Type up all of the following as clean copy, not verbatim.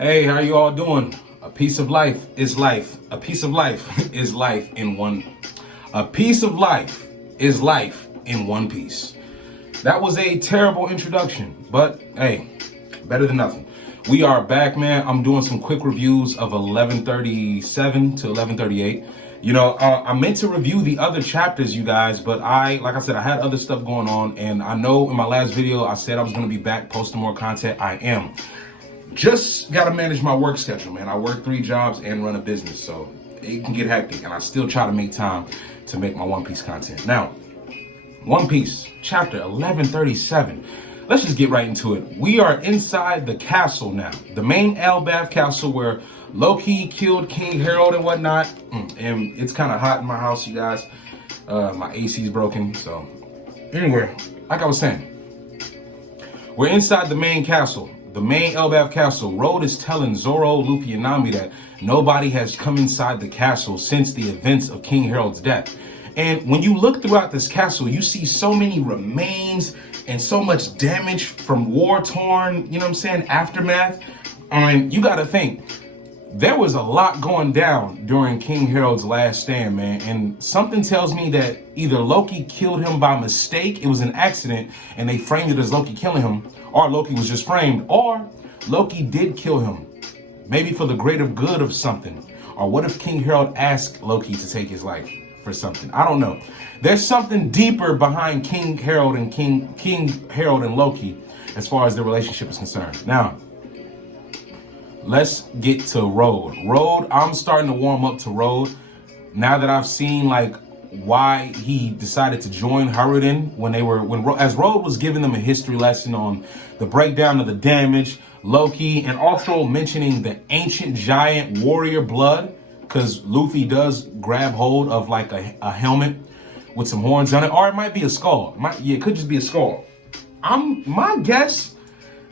Hey, how you all doing? A piece of life is life. A piece of life is life in one. A piece of life is life in one piece. That was a terrible introduction, but hey, better than nothing. We are back, man. I'm doing some quick reviews of 1137 to 1138. I meant to review the other chapters, you guys, but like I said, I had other stuff going on, and I know in my last video I said I was going to be back posting more content. I am. Just got to manage my work schedule, man. I work 3 jobs and run a business, so it can get hectic, and I still try to make time to make my One Piece content. Now, One Piece, chapter 1137. Let's just get right into it. We are inside the castle now, the main Elbaf castle where Loki killed King Harold and whatnot. And it's kind of hot in my house, you guys. My AC is broken, so anyway, like I was saying, we're inside the main castle. The main Elbaf castle. Road is telling Zoro, Luffy, and Nami that nobody has come inside the castle since the events of King Harold's death. And when you look throughout this castle, you see so many remains and so much damage from war-torn, aftermath. And you gotta think, there was a lot going down during King Harold's last stand, man. And something tells me that either Loki killed him by mistake, it was an accident, and they framed it as Loki killing him, or Loki was just framed, or Loki did kill him, maybe for the greater good of something. Or what if King Harold asked Loki to take his life for something? I don't know. There's something deeper behind King Harold and King Harold and Loki as far as their relationship is concerned. Now, let's get to Road. Road, I'm starting to warm up to Road now that I've seen why he decided to join Haruden as Road was giving them a history lesson on the breakdown of the damage, Loki, and also mentioning the ancient giant warrior blood, because Luffy does grab hold of a helmet with some horns on it, or it might be a skull. It could just be a skull. My guess,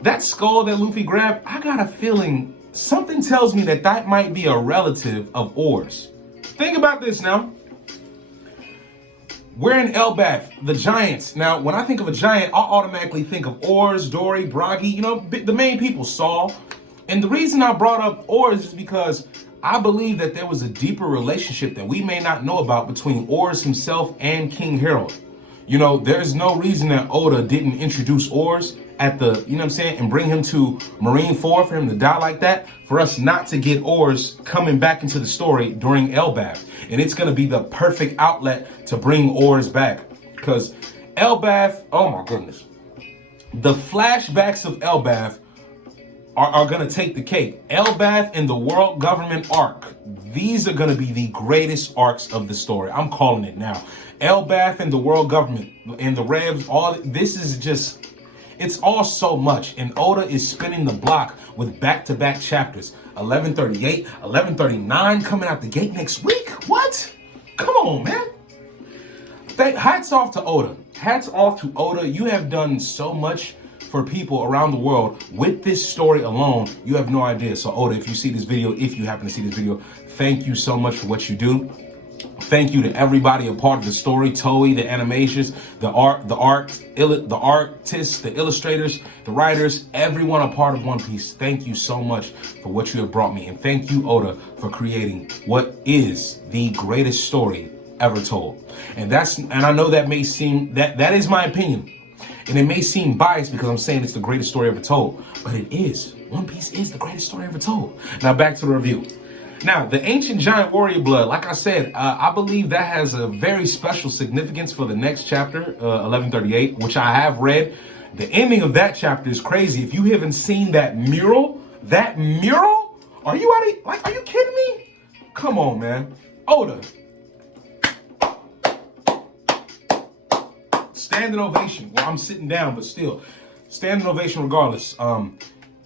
that skull that Luffy grabbed, I got a feeling something tells me that might be a relative of Oars. Think about this now. We're in Elbaf, the giants. Now, when I think of a giant, I automatically think of Oars, Dory, Bragi, the main people, Saul. And the reason I brought up Oars is because I believe that there was a deeper relationship that we may not know about between Oars himself and King Harold. There's no reason that Oda didn't introduce Oars at the, and bring him to Marine 4 for him to die like that, for us not to get Oars coming back into the story during Elbaf. And it's going to be the perfect outlet to bring Oars back. Because Elbaf, oh my goodness. The flashbacks of Elbaf are going to take the cake. Elbaf and the World Government arc. These are going to be the greatest arcs of the story. I'm calling it now. Elbaf and the World Government and the Revs, this is just, it's all so much. And Oda is spinning the block with back-to-back chapters. 1138, 1139 coming out the gate next week. What? Come on, man. Hats off to Oda. Hats off to Oda. You have done so much for people around the world with this story alone. You have no idea. So Oda, if you see this video, if you happen to see this video, thank you so much for what you do. Thank you to everybody a part of the story, Toei, the animations, the artists, the illustrators, the writers, everyone a part of One Piece. Thank you so much for what you have brought me. And thank you, Oda, for creating what is the greatest story ever told. And I know that may seem, that is my opinion. And it may seem biased because I'm saying it's the greatest story ever told, but it is. One Piece is the greatest story ever told. Now back to the review. Now, the ancient giant warrior blood, like I said, I believe that has a very special significance for the next chapter, 1138, which I have read. The ending of that chapter is crazy. If you haven't seen that mural, are you kidding me? Come on, man. Oda. Standing ovation. Well, I'm sitting down, but still. Standing ovation regardless.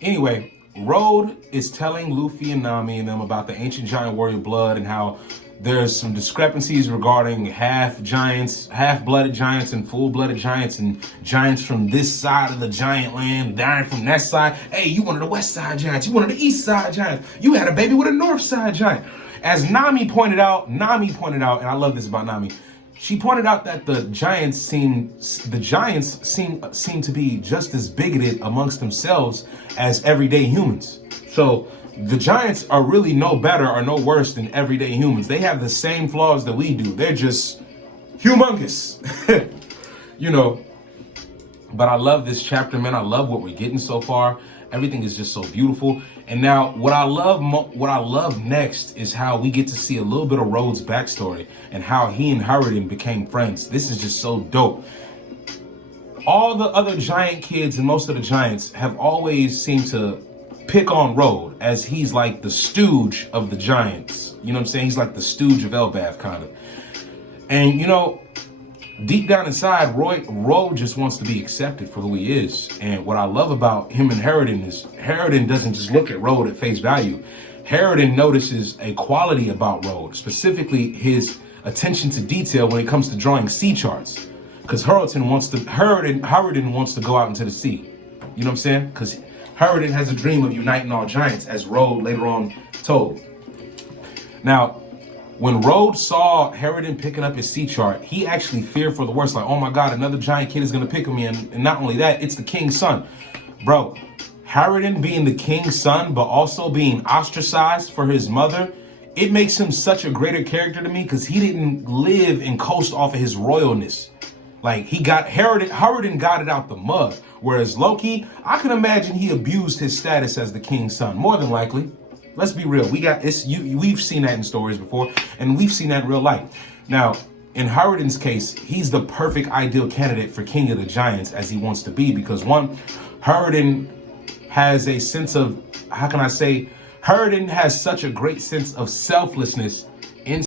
Anyway, Road is telling Luffy and Nami and them about the ancient giant warrior blood and how there's some discrepancies regarding half-blooded giants and full-blooded giants and giants from this side of the giant land dying from that side. Hey, you wanted the west side giants. You wanted the east side giants. You had a baby with a north side giant. As Nami pointed out, and I love this about Nami, she pointed out that the giants seem to be just as bigoted amongst themselves as everyday humans. So the giants are really no better or no worse than everyday humans. They have the same flaws that we do. They're just humongous, you know. But I love this chapter, man. I love what we're getting so far. Everything is just so beautiful. And now what I love next is how we get to see a little bit of Rhodes' backstory and how he and Harridan became friends. This is just so dope. All the other giant kids and most of the giants have always seemed to pick on Rhodes as he's like the stooge of the giants. You know what I'm saying? He's like the stooge of Elbaf, kind of. And, you know, deep down inside, Rhodes just wants to be accepted for who he is. And what I love about him and Harridan is Harridan doesn't just look at Rhodes at face value. Harridan notices a quality about Rhodes, specifically his attention to detail when it comes to drawing sea charts. Because Harridan wants to go out into the sea. You know what I'm saying? Because Harridan has a dream of uniting all giants, as Rhodes later on told. Now, when Rhodes saw Harridan picking up his sea chart, he actually feared for the worst. Like, oh my God, another giant kid is going to pick on me. And not only that, it's the king's son. Bro, Harridan being the king's son, but also being ostracized for his mother, it makes him such a greater character to me because he didn't live and coast off of his royalness. Like, Harridan got it out the mud. Whereas Loki, I can imagine he abused his status as the king's son, more than likely. Let's be real. We've seen that in stories before, and we've seen that in real life. Now, in Harridan's case, he's the perfect ideal candidate for King of the Giants as he wants to be, because one, Harridan has a sense of, Harridan has such a great sense of selflessness